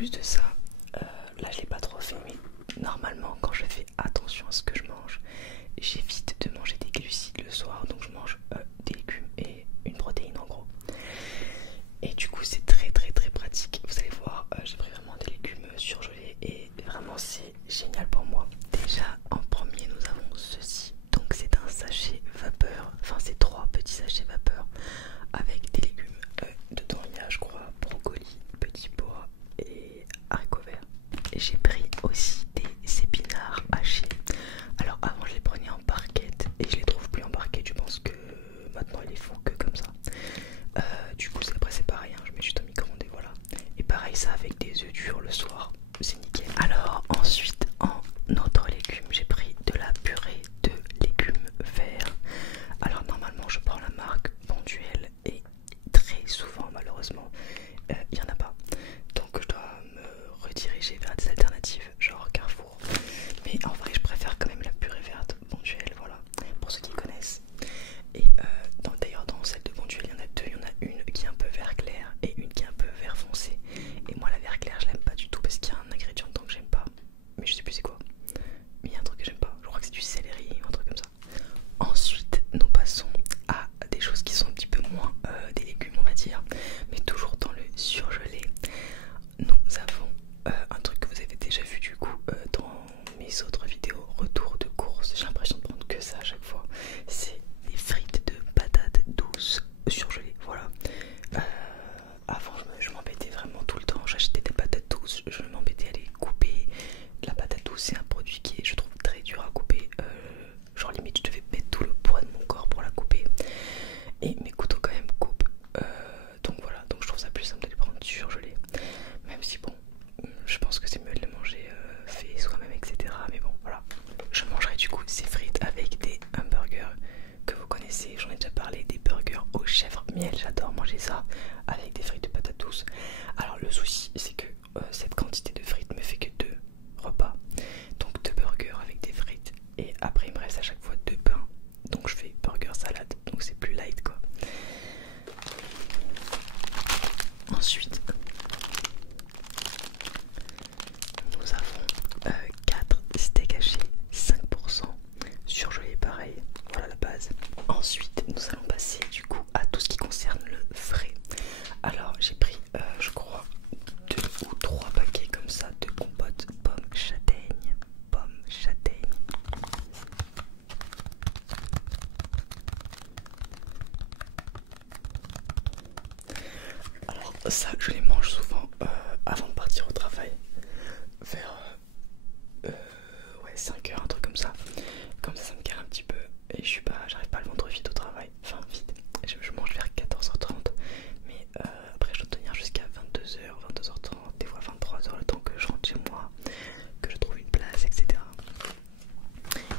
plus de ça, là je l'ai pas trop fait, mais normalement quand je fais attention à ce que je mange, j'évite de manger des glucides le soir, donc je mange des légumes et une protéine en gros. Et du coup c'est très très très pratique. Vous allez voir, j'ai pris vraiment des légumes surgelés et vraiment c'est génial pour moi. Déjà en premier nous avons ceci, donc c'est un sachet vapeur, enfin c'est 3 petits sachets vapeur avec des légumes. Dedans il y a je crois brocoli, petits pois et haricots verts. Et j'ai pris aussi des épinards hachés. Alors avant je les prenais en barquette et je les trouve plus en barquette, je pense que maintenant ils les font que comme ça. Du coup après c'est pareil, hein, je mets juste au micro-ondes et voilà. Et pareil ça avec des œufs durs le soir, c'est nickel. Alors ensuite en autre légumes j'ai pris de la purée de légumes verts. Alors normalement je prends la marque Bonduelle et très souvent malheureusement il n'y en a pas. Donc je dois me rediriger vers des alternatives genre Carrefour. Mais en vrai je préfère quand même la purée verte Bonduelle, voilà, pour ceux qui connaissent. Et d'ailleurs dans celle de Bonduelle il y en a deux, il y en a une qui est un peu vert clair et une qui est un peu vert foncé. Et moi la vert clair je l'aime pas du tout parce qu'il y a un ingrédient dedans que j'aime pas. Mais je sais plus c'est quoi. Mais il y a un truc que j'aime pas, je crois que c'est du céleri ou un truc comme ça. Ensuite nous passons à des choses qui sont un petit peu moins des légumes on va dire, mais toujours dans le surgelé. Nous avons un truc que vous avez déjà vu du coup dans mes autres vidéos retour de course, j'ai l'impression de prendre que ça à chaque fois, c'est des frites de patates douces surgelées, voilà. Avant je m'embêtais vraiment tout le temps, j'achetais des patates douces, je m'embêtais à les couper. La patate douce c'est un produit qui est je trouve très dur à couper, genre limite je devais mettre tout le poids de mon corps pour la couper et mes couteaux quand même coupent, donc voilà, donc je trouve ça plus simple de les prendre surgelés, même si bon je pense que c'est mieux de les manger fait soi-même etc, mais bon voilà. Je mangerai du coup ces frites avec des hamburgers que vous connaissez, j'en ai déjà parlé, des burgers au chèvre miel, j'adore manger ça avec des frites de patates douces. Alors le souci c'est que cette quantité de frites me fait que 2 repas, donc 2 burgers avec des frites et après il me reste à chaque fois 2 pains, donc je fais burger salade, donc c'est plus light quoi. Ensuite nous avons 4 steaks hachés 5% surgelés pareil, voilà la base. Ensuite nous allons passer du coup à tout ce qui concerne le frais. Alors j'ai pris je crois 2 ou 3 paquets comme ça de compote pomme châtaigne, pomme châtaigne. Alors ça je les mange souvent avant de partir au travail vers ouais 5 heures, un truc comme ça ça me cale un petit peu et j'arrive pas à le ventre vide au travail, enfin vite, je mange vers 14h30 mais après je dois tenir jusqu'à 22h, 22h30, des fois 23h le temps que je rentre chez moi, que je trouve une place etc.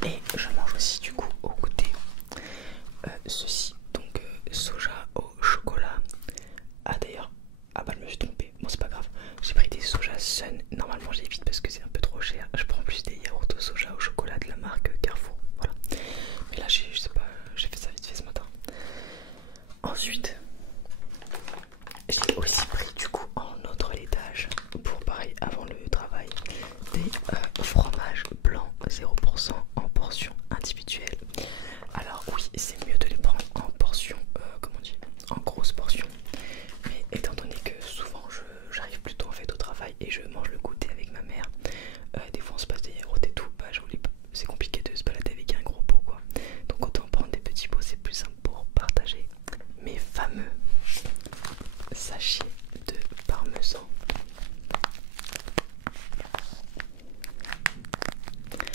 Et je mange aussi du coup au goûter ceci, donc soja au chocolat. Ah d'ailleurs, ah bah je me suis trompé, bon c'est pas grave, j'ai pris des soja Sun, normalement j'évite parce que c'est un peu trop cher, je prends plus des yaourts au soja au chocolat de la marque Carrefour, voilà. Mais là je sais pas, j'ai fait ça vite fait ce matin. Ensuite, j'ai aussi pris du coup en autre laitage, pour pareil avant le travail, des fromages blancs 0% en portion individuelle. Alors oui, c'est mieux de les prendre en portion, comment on dit, en grosse portion. Mais étant donné que souvent j'arrive plutôt en fait au travail et je mange le goûter avec ma mère, des fois on se passe des yaourts et tout, bah c'est compliqué de se balader avec un gros pot quoi. Donc autant prendre des petits pots, c'est plus simple pour partager. Mes fameux sachets de parmesan.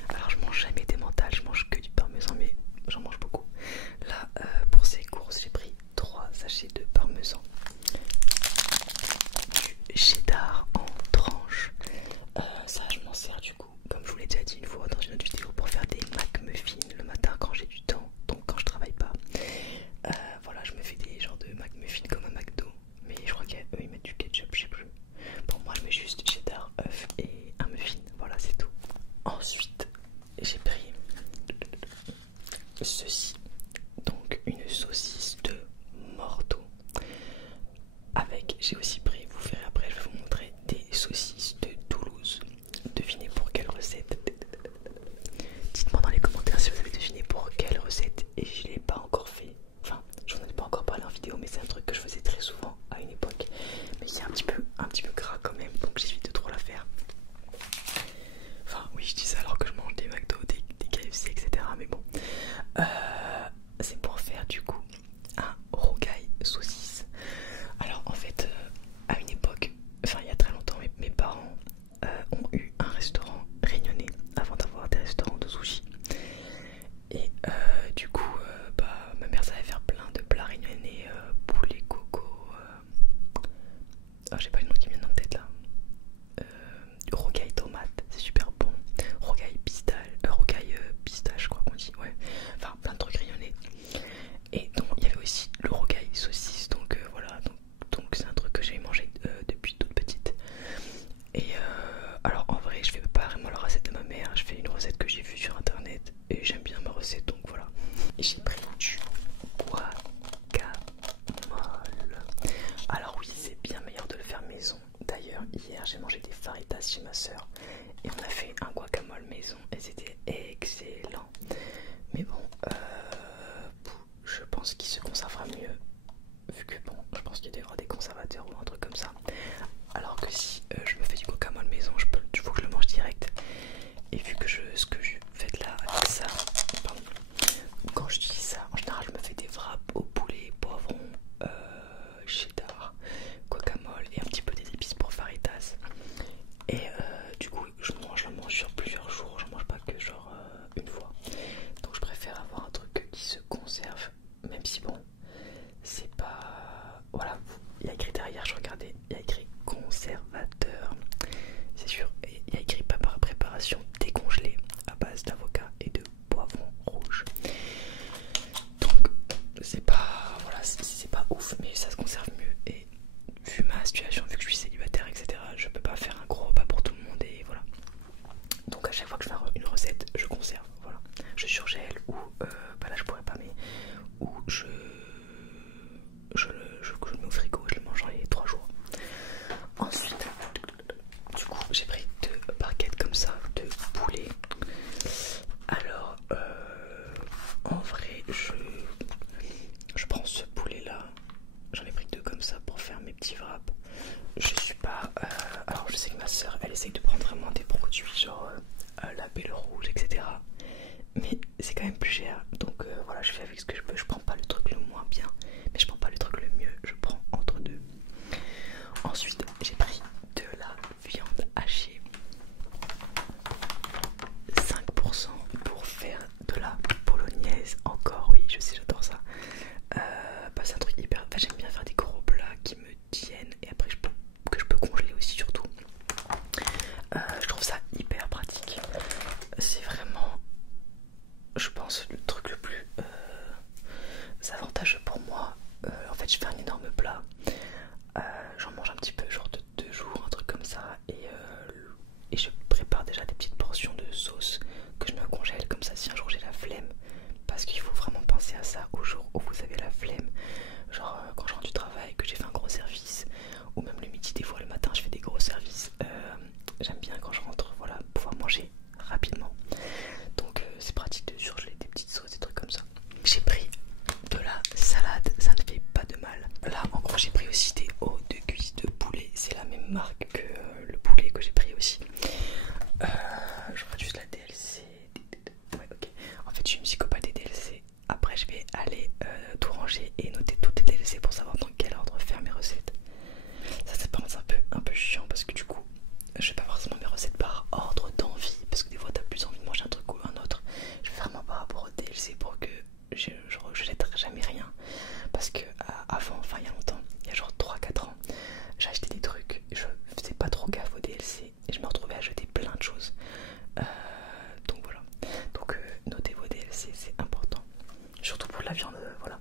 Alors je mange jamais des mentales, je mange que du parmesan mais j'en mange beaucoup. Là pour ces courses j'ai pris 3 sachets de parmesan, du cheddar en tranches, ça je m'en sers du coup comme je vous l'ai déjà dit une fois dans une autre vidéo pour faire des McMuffins le matin quand j'ai du temps, donc quand je travaille pas. Voilà, je me fais des genres de McMuffins comme un McDo, mais je crois qu'eux ils mettent du ketchup, je sais plus. Pour moi je mets juste cheddar, œuf et un muffin, voilà c'est tout. Ensuite j'ai pris ceci, donc une saucisse de morteau avec, j'ai aussi pris, vous verrez après je vais vous montrer, des saucisses j'ai pas le nom qui me vient en tête là. Rocaille tomate, c'est super bon. Rocaille pistache, je crois qu'on dit, ouais. Enfin, plein de trucs rayonnés. Et donc, il y avait aussi le rocaille saucisse, donc voilà. Donc c'est un truc que j'ai mangé depuis toute petite. Et alors, en vrai, je fais pas vraiment la recette de ma mère, je fais une recette que j'ai vue sur internet. Et j'aime bien ma recette, donc voilà. Et j'ai pris du guacamole. Alors oui, c'est bien meilleur de le faire maison. D'ailleurs, hier j'ai mangé des faritas chez ma soeur et on a fait un guacamole maison et c'était excellent. Mais bon, je pense qu'il se conservera mieux vu que bon, je pense qu'il y aura des conservateurs ou un truc comme ça. Alors que si je me fais du guacamole maison, il faut que je le mange direct. Et vu que ce que je fais là avec ça, pardon, quand je dis ça, en général je me fais des wraps au poulet, poivron, cheddar, guacamole et un petit peu des épices pour faritas. Et du coup je le mange sur plusieurs jours, je mange pas que genre une fois. Donc je préfère avoir un truc qui se conserve, même si bon, c'est pas... Voilà, il y a écrit derrière, je regardais, il y a écrit conservateur, c'est sûr, et il y a écrit préparation décongelée à base d'avocat et de poivron rouge. Donc c'est pas, voilà, c'est pas ouf, mais ça se conserve mieux. Et vu ma situation, vu que je suis célibataire, etc., je peux pas faire un gros repas pour tout le monde et voilà. Donc à chaque fois que je fais une recette, je conserve, voilà. Je surgèle ou, bah là je pourrais pas, mais ou je le mets au frigo, je le mange dans les 3 jours. Ensuite, du coup, j'ai pris 2 barquettes comme ça de poulet. Alors, en vrai, je prends ce poulet là. J'en ai pris 2 comme ça pour faire mes petits wraps. Je suis pas. Alors, je sais que ma soeur elle essaye de prendre vraiment des produits genre la belle rouge, etc. Mais c'est quand même plus cher. Donc voilà, je fais avec ce que je peux. Je prends pas le truc le moins bien, mais je prends pas le truc le mieux. Je prends entre deux. Ensuite, j'ai pris de la viande hachée. 5% pour faire de la bolognaise. Encore, oui, je sais, j'adore ça. Bah, c'est un truc hyper. Enfin, j'aime bien faire des gros plats qui me tiennent et après que je peux congeler aussi, surtout. Je trouve ça hyper pratique. C'est vraiment, je pense, le truc le plus avantageux pour moi. En fait, je fais un énorme plat. J'en mange un petit peu, genre de 2 jours, un truc comme ça. Et je prépare déjà des petites portions de sauce que je me congèle. Comme ça, si un jour j'ai la flemme, parce qu'il faut vraiment penser à ça au jour où vous avez la flemme. Genre quand je rentre du travail, que j'ai fait un gros service, ou même le midi, des fois le matin, je fais des gros services. J'aime bien quand je rentre, voilà, pouvoir manger rapidement. Donc c'est pratique de surgeler des petites sauces, des trucs comme ça. J'ai pris de la salade, ça ne fait pas de mal. Là en gros j'ai pris aussi des hauts de cuisse de poulet, c'est la même marque que le poulet que j'ai pris aussi. Je crois juste la DLC. Ouais, ok. En fait je suis une psychopathe des DLC. Après je vais aller tout ranger et noter toutes les DLC pour savoir dans quel ordre faire mes recettes. Ça c'est un peu chiant parce que du coup je fais pas forcément mes recettes par ordre d'envie, parce que des fois t'as plus envie de manger un truc ou un autre. Je fais vraiment par rapport au DLC pour que je jetterai jamais rien. Parce que avant, enfin il y a longtemps, il y a genre 3-4 ans, j'ai acheté des trucs, je faisais pas trop gaffe au DLC et je me retrouvais à jeter plein de choses. Donc voilà. Donc notez vos DLC, c'est important. Surtout pour la viande, voilà.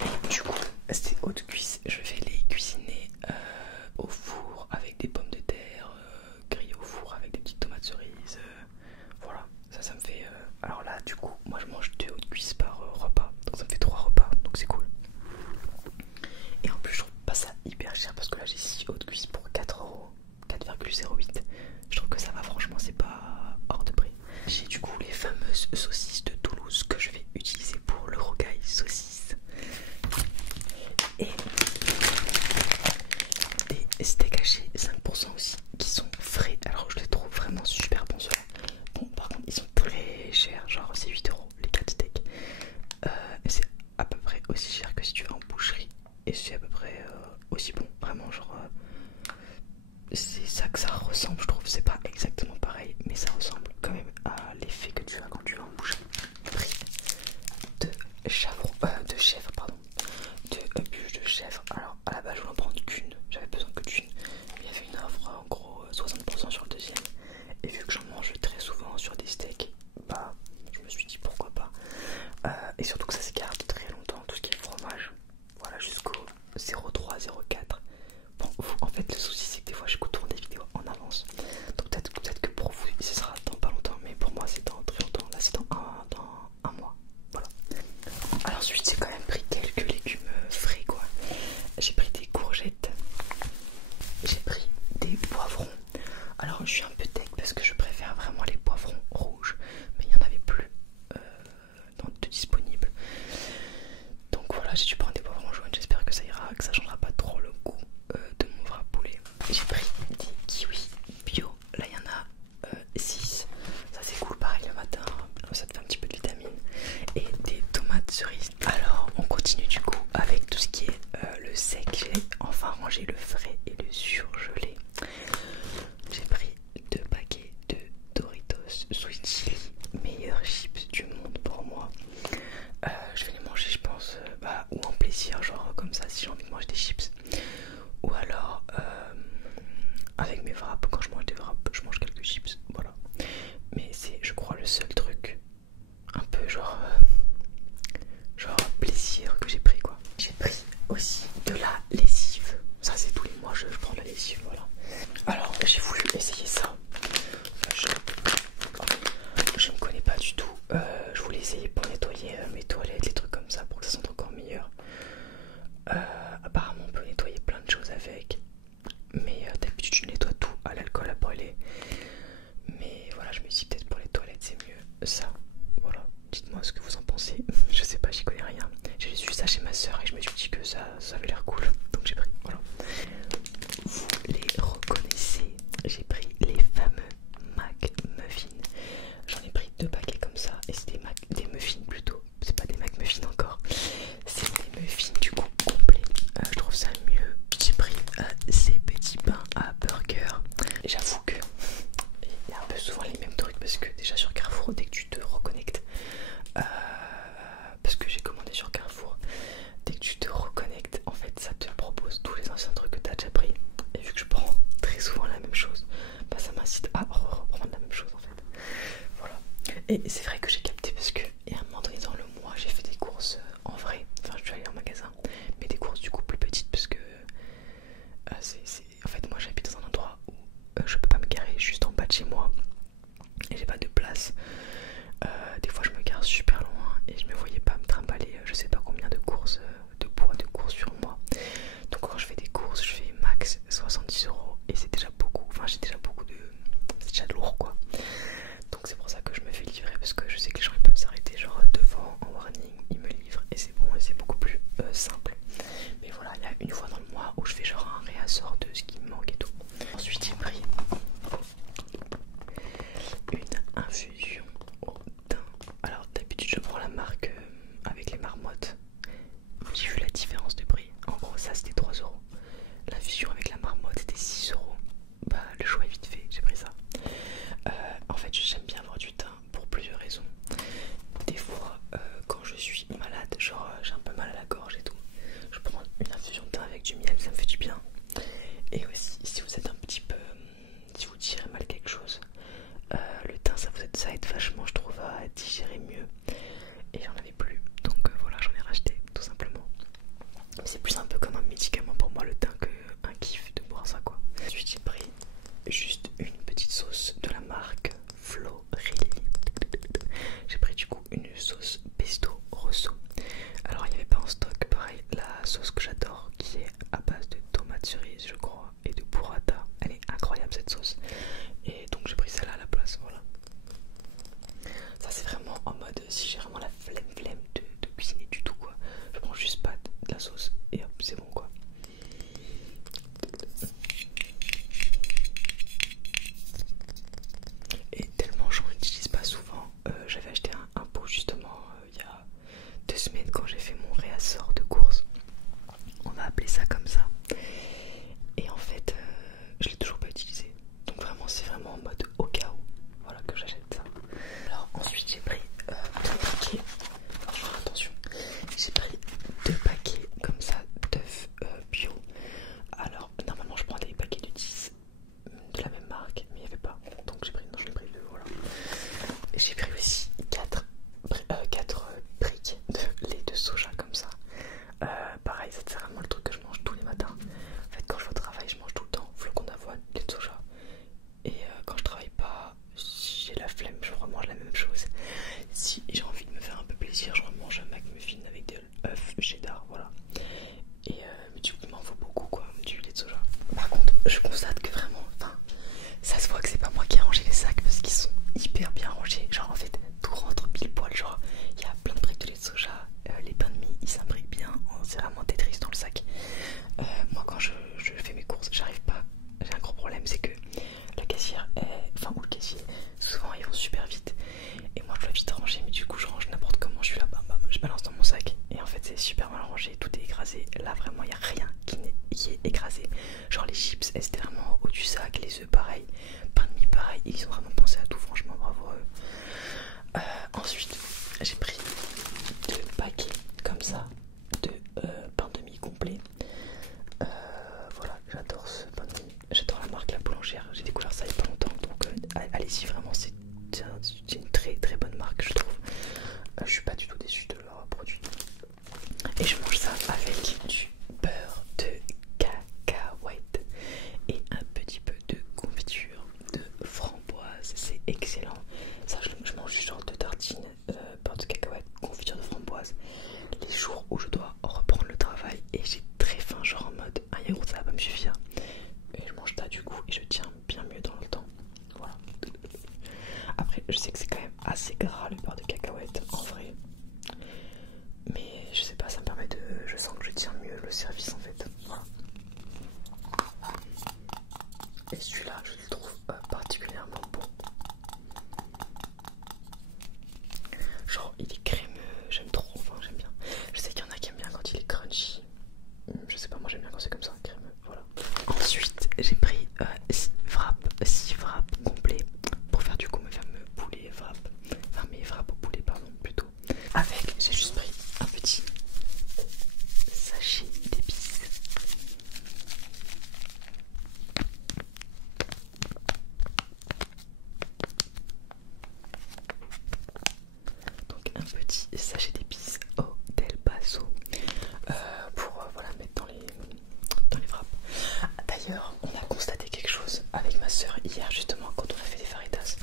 Et du coup, ces hautes cuisses, je vais les cuisiner au four avec des pommes de terre, grillées au four avec des petites tomates cerises. Voilà, ça me fait. Alors là, du coup, moi je mange 2 hautes cuisses par repas, donc ça me fait 3 repas, donc c'est cool. Et en plus, je trouve pas ça hyper cher parce que là j'ai 6 hautes cuisses pour 4€, 4,08€. Je trouve que ça va, franchement, c'est pas hors de prix. J'ai du coup les fameuses saucisses de Toulouse que je vais utiliser pour le rocaille saucisse. Et des steaks hachés 5% aussi qui sont frais. Alors je les trouve vraiment super bons ceux-là. Bon, par contre ils sont très chers, genre c'est 8€ les 4 steaks. Et c'est à peu près aussi cher que si tu vas en boucherie. Et c'est à peu près aussi bon, vraiment genre c'est ça que ça ressemble, je trouve. C'est pas exactement pareil, mais ça ressemble quand même à l'effet que tu as quand tu vas en boucherie. Prix de chèvre, de bûche de chèvre. Alors à la base je voulais en prendre qu'une, j'ai pris des courgettes, j'ai pris des poivrons. Alors je suis un peu tech parce que je préfère vraiment les poivrons rouges, mais il n'y en avait plus de disponibles. Donc voilà, j'ai dû prendre des poivrons jaunes, j'espère que ça ira, que ça changera pas trop le goût de mon vrai poulet. J'ai pris des kiwis bio, là il y en a 6, ça c'est cool, pareil le matin, ça te fait un petit peu de vitamine. Et des tomates cerises. Alors on continue du coup avec tout ce qui est le sec. J'ai enfin rangé le frais et le surgelé. J'ai pris 2 paquets de Doritos Sweet Chili, meilleurs chips du monde pour moi. Je vais les manger je pense ou en plaisir, genre comme ça si j'ai envie de manger des chips, ou alors avec mes wraps. Quand je mange des wraps je mange quelques chips, voilà. Mais c'est je crois le seul truc un peu genre plaisir que j'ai pris quoi. J'ai pris aussi de la lessive, ça c'est tous les mois je prends de la lessive, voilà. Alors j'ai voulu essayer ça, je ne connais pas du tout, je voulais essayer pour nettoyer mes toilettes, les trucs comme ça pour que ça sente encore meilleur. Apparemment on peut nettoyer plein de choses avec, mais d'habitude je nettoie tout à l'alcool à brûler, mais voilà je me dis peut-être pour les toilettes c'est mieux ça, voilà. Dites-moi ce que vous en pensez, je sais pas, j'y connais rien. J'ai juste vu ça chez ma soeur et je me suis dit que ça avait l'air cool, donc j'ai pris, voilà. Vous les reconnaissez, j'ai pris les fameux McMuffins. J'en ai pris 2 paquets comme ça et c'est des muffins plutôt, c'est pas des McMuffins encore, c'est des muffins du coup complets. Je trouve ça mieux. J'ai pris ces petits pains à burger. J'avoue que il y a un peu souvent les mêmes trucs parce que déjà sur Carrefour, dès que tu te reconnectes, parce que j'ai commandé sur Carrefour, dès que tu te reconnectes, en fait ça te propose tous les anciens trucs que tu as déjà pris. Et vu que je prends très souvent la même chose, bah ça m'incite à reprendre la même chose en fait. Voilà. Et c'est vrai que j'ai capté parce que et à un moment donné dans le mois j'ai fait des courses en vrai, enfin je suis allée en magasin, mais des courses du coup plus petites parce que en fait moi j'habite dans un endroit où je peux pas me garer juste en bas de chez moi et j'ai pas de place. Des fois je me gare super loin et je me voyais pas me trimballer je sais pas combien de courses, de poids de courses sur moi. Donc quand je fais des courses je fais max 70 € et c'est déjà beaucoup, enfin j'ai déjà beaucoup de... c'est déjà lourd quoi. Donc c'est pour ça que je me fais livrer parce que je sais que les gens ils peuvent s'arrêter genre devant en warning, ils me livrent et c'est bon et c'est beaucoup plus simple. Mais voilà, il y a une fois dans le mois où je fais genre un réassort de ce qui me manque et tout. Ensuite j'ai pris une infusion au thym. Alors d'habitude je prends la marque avec les marmottes. J'ai vu la différence de prix. En gros ça c'était 3 €. L'infusion avec la marmotte c'était 6 €. Bah le choix est vite fait, j'ai pris ça. En fait j'aime bien avoir du thym pour plusieurs raisons. Des fois quand je suis malade, genre j'ai un peu mal à la gorge et tout, je prends une infusion de thym avec du miel, ça me fait du bien. Et aussi si vous êtes un petit peu, si vous digérez mal quelque chose, le thym ça aide vachement je trouve à digérer mieux. Et j'en avais plus, donc voilà j'en ai racheté tout simplement. C'est plus un peu comme un médicament pour moi le thym qu'un kiff de boire ça quoi. Ensuite j'ai pris juste une petite sauce de la marque Florelli. J'ai pris du coup une sauce pesto rosso. Alors il n'y avait pas en stock, pareil, la sauce que j'adore qui est à base de tomates cerises je crois et de burrata. Elle est incroyable cette sauce. Et donc j'ai pris celle-là à la place, voilà. Ça c'est vraiment en mode si j'ai vraiment la flemme de cuisiner du tout quoi. Je prends juste pas de la sauce et hop c'est bon quoi. Et tellement j'en utilise pas souvent, j'avais acheté un pot justement il y a 2 semaines quand j'ai fait mon réassort de course. On va appeler ça comme ça. Et en fait je l'ai toujours pas utilisé. Donc vraiment c'est écrasé. Là vraiment il n'y a rien qui est écrasé. Genre les chips elles étaient vraiment au du sac, les œufs pareil, pain de mie pareil, ils ont vraiment pensé à tout, franchement bravo à eux. Ensuite j'ai pris 2 paquets comme ça de pain de mie complet. Voilà, j'adore ce pain de mie, j'adore la marque La Boulangère, j'ai découvert ça il n'y a pas longtemps, donc allez-y, vraiment c'est une très très bonne marque je trouve. Je suis pas du tout déçu de leurs produits. Et je mange ça avec du beurre de cacahuète et un petit peu de confiture de framboise. C'est excellent. Ça, je mange du genre de tartine, beurre de cacahuète, confiture de framboise. Les jours où je dois reprendre le travail et j'ai très faim, genre en mode un yaourt ça va pas me suffire. Et je mange ça du coup et je tiens bien mieux dans le temps. Voilà. Après, je sais que c'est quand même assez gras le beurre de cacahuète en vrai. Mais je sais pas, ça me permet de. Je sens que je tiens mieux le service en fait. Voilà. Et celui-là, je le trouve particulièrement bon. Genre, il est crémeux, j'aime trop, enfin j'aime bien. Je sais qu'il y en a qui aiment bien quand il est crunchy. Je sais pas, moi j'aime bien quand c'est comme ça, crémeux. Voilà. Ensuite, j'ai pris 6 frappes complets pour faire du coup mes fameux poulets frappes. Enfin, mes frappes au poulet, pardon, plutôt. Avec, j'ai juste pris un petit sachet d'épices. Donc un petit sachet d'épices au Del Paso pour voilà, mettre dans les frappes. D'ailleurs, on a constaté quelque chose avec ma soeur hier justement quand on a fait des faritas.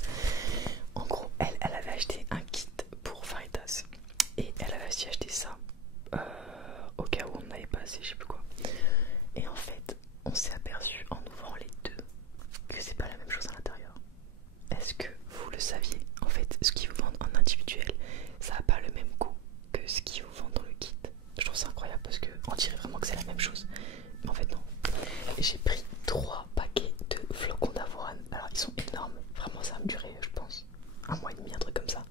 En gros, elle avait acheté un kit pour faritas et elle avait aussi acheté ça au cas où on n'avait pas assez, je sais plus quoi. Et en fait, on s'est aperçu en ouvrant les deux que c'est pas la même chose à l'intérieur. Est-ce que vous le saviez? En fait, ce qu'ils vous vendent en individuel, ça n'a pas le même goût que ce qu'ils vous vendent dans le kit. Je trouve ça incroyable parce qu'on dirait vraiment que c'est la même chose. Mais en fait non. J'ai pris 3 paquets de flocons d'avoine. Alors ils sont énormes. Vraiment ça va me durer je pense 1 mois et demi, un truc comme ça.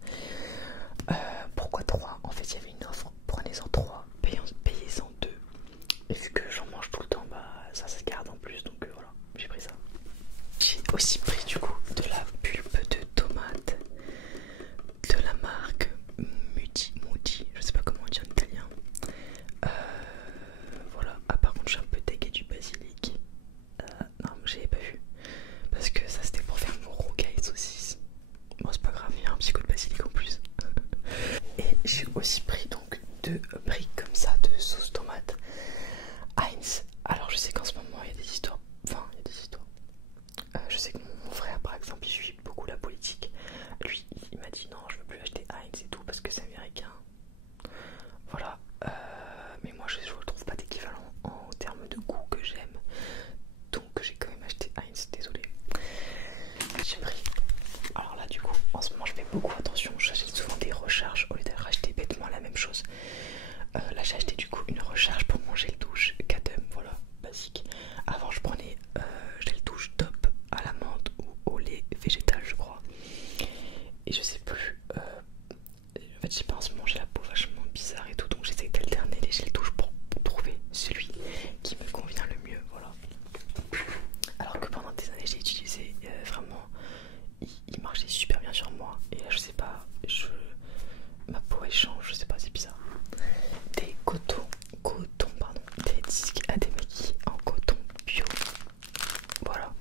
Pourquoi 3? En fait il y avait une offre. Prenez-en 3, payez-en 2. Et vu que j'en mange tout le temps, bah ça se garde en plus. Donc voilà, j'ai pris ça. J'ai aussi pris du coup de la pulpe de tomate de la marque Muti, je sais pas comment on dit en italien. Voilà, ah par contre je suis un peu dégueu du basilic. Non, j'avais pas vu parce que ça c'était pour faire mon rocaille saucisse. Bon, c'est pas grave, il y a un petit coup de basilic en plus. Et j'ai aussi pris donc 2 briques comme ça de sauce tomate Heinz. Alors je sais qu'en ce moment il y a des histoires. Enfin, il y a des histoires. Je sais que mon frère par exemple il suit beaucoup la politique. Lui il m'a dit non, je veux plus acheter Heinz et tout parce que c'est américain. Voilà. Mais moi je le trouve pas d'équivalent en termes de goût que j'aime. Donc j'ai quand même acheté Heinz, désolé. J'ai pris. Alors là du coup en ce moment je fais beaucoup attention. J'achète souvent des recharges au lieu d'aller racheter bêtement la même chose. Là j'ai acheté du coup une recharge pour mon gel douche Kadem, voilà, basique. Avant je prenais gel douche top à la menthe ou au lait végétal je crois. Et je sais plus. En fait je sais pas, en ce moment j'ai la peau vachement bizarre et tout, donc j'essaie d'alterner les gels douche pour trouver celui qui me convient le mieux, voilà. Alors que pendant des années j'ai utilisé vraiment, il marchait super bien sur moi. Et là je sais pas, ma peau elle change, je sais pas, c'est bizarre. Des des disques à démaquiller en coton bio. Voilà.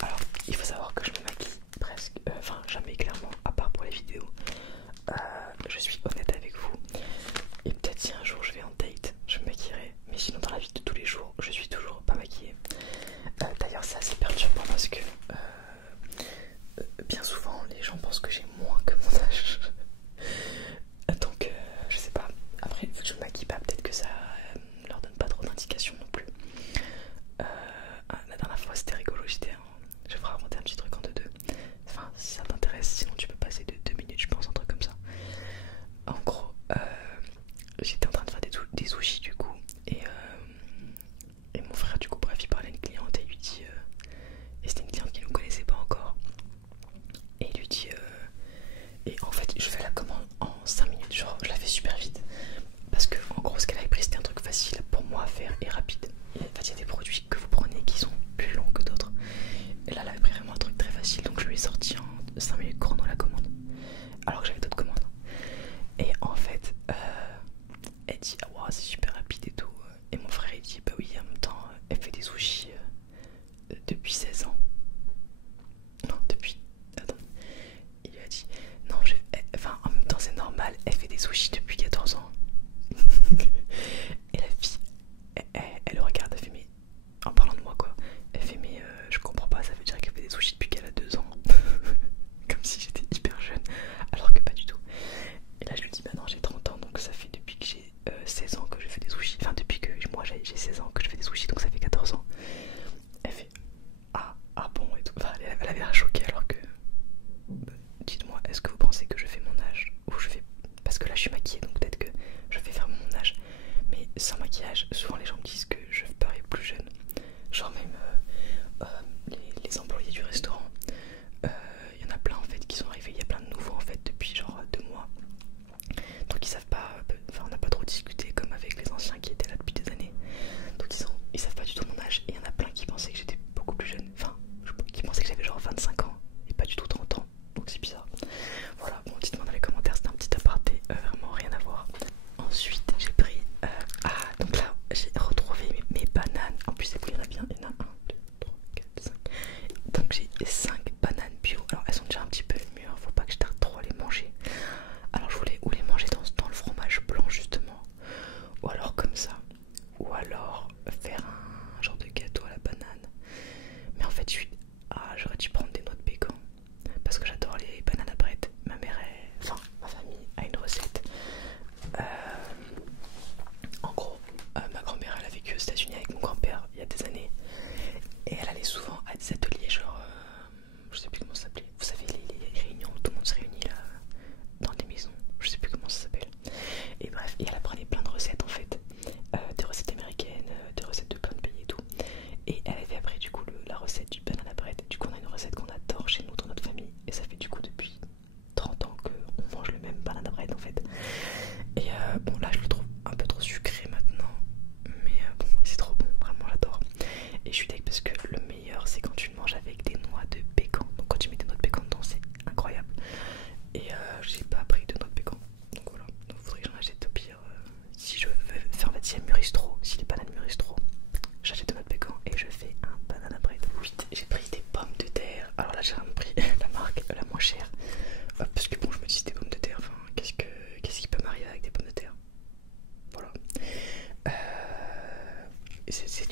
Alors il faut savoir que je me maquille presque, enfin jamais clairement, à part pour les vidéos. Je suis honnête avec vous. Et peut-être si un jour je vais en date, je me maquillerai. Mais sinon dans la vie de tous les jours, je suis toujours pas maquillée. D'ailleurs c'est assez perturbant parce que bien souvent les gens pensent que j'ai moins que mon âge. Donc je sais pas. Après vu que je me maquille pas, peut-être que ça leur donne pas trop d'indications non plus. La dernière fois c'était rigolo, je ferai raconter un petit truc en 2-2. Enfin si ça t'intéresse, sinon tu peux passer de 2 minutes je pense, un truc comme ça. En gros j'étais en train de faire des sushis du coup et mon frère du coup bref il parlait à une cliente et il lui dit et c'était une cliente qui ne me connaissait pas encore et il lui dit et en fait je fais la commande en 5 minutes, genre je la fais super vite parce que en gros ce qu'elle avait pris c'était un truc facile. mois à faire et rapide. En fait, il y a des produits que vous prenez qui sont plus longs que d'autres. Et là, elle avait pris vraiment un truc très facile, donc je lui ai sorti en 5 minutes chrono la commande. Alors que j'avais d'autres commandes. Et en fait, elle dit ah wow, c'est super rapide et tout. Et mon frère il dit bah oui, en même temps, elle fait des sushis depuis 16 ans. Non, depuis. Attends. Il lui a dit non, enfin en même temps c'est normal, elle fait des sushis depuis 14 ans. Et la fille, elle le regarde, elle fait mais. En parlant de moi quoi, elle fait mais je comprends pas, ça veut dire qu'elle fait des sushis depuis qu'elle a 2 ans. Comme si j'étais hyper jeune, alors que pas du tout. Et là je lui dis bah non j'ai 30 ans donc ça fait depuis que j'ai 16 ans que je fais des sushis. Enfin depuis que moi j'ai 16 ans que je fais des sushis donc ça fait 14 ans. Elle fait ah bon et tout. Enfin, elle avait l'air choquée alors que dites-moi est-ce que vous pensez que je fais mon âge ou je fais parce que là je suis maquillée donc peut-être que je fais faire mon âge mais sans maquillage souvent les gens me disent que je parais plus jeune. Genre même les employés du restaurant il y en a plein en fait qui sont arrivés, il y a plein de nouveaux en fait depuis genre 2 mois donc ils savent pas, enfin on n'a pas trop discuté comme avec les anciens qui étaient là depuis des années donc ils savent pas du tout mon âge et il y en a plein qui pensaient que j'étais beaucoup plus jeune, enfin qui pensaient que j'avais genre 25 ans et pas du tout 30 ans donc c'est bizarre. Voilà, bon dites-moi dans les commentaires, c'était un petit aparté, vraiment rien à voir. Ensuite j'ai pris, donc là j'ai retrouvé mes bananes, en plus il y en a bien, il y en a 1, 2, 3, 4, 5, donc j'ai 5 bananes bio, alors elles sont déjà un petit peu mûres, faut pas que je tarde trop à les manger. Alors je voulais ou les manger dans le fromage blanc justement, ou alors comme ça, ou alors faire un genre de gâteau à la banane. Mais en fait j'aurais dû prendre des noix de pécan parce que j'adore les bananes à bread. Ma mère enfin ma famille a une recette. En gros, ma grand-mère elle a vécu aux États-Unis avec mon grand-père il y a des années et elle allait souvent à des ateliers genre je sais plus comment ça s'appelait. Vous savez les réunions où tout le monde se réunit là dans des maisons, je sais plus comment ça s'appelle. Et bref, et elle apprenait plein de recettes en fait, des recettes américaines, des recettes de plein de pays et tout. Et elle avait appris du coup la recette du banana bread. Du coup on a une recette qu'on adore chez nous dans notre famille et ça fait du coup depuis 30 ans qu'on mange le même banana bread en fait. Et bon là je le trouve un peu trop sucré maintenant, mais bon c'est trop bon, vraiment j'adore. Et je suis d'accord parce que le meilleur c'est quand tu le manges avec des noix de pécan. Donc quand tu mets des noix de pécan dedans c'est incroyable. Et j'ai pas pris de noix de pécan. Donc voilà, donc faudrait que j'en achète au pire. Si je veux faire, en fait si elles mûrissent trop, si les bananes mûrissent trop, j'achète de noix de pécan et je fais un banana bread. Ensuite j'ai pris des pommes de terre. Alors là j'ai vraiment pris la marque la moins chère. Parce que bon je me dis c'est des pommes de terre, enfin qu'est-ce qui peut m'arriver avec des pommes de terre. Voilà. C'est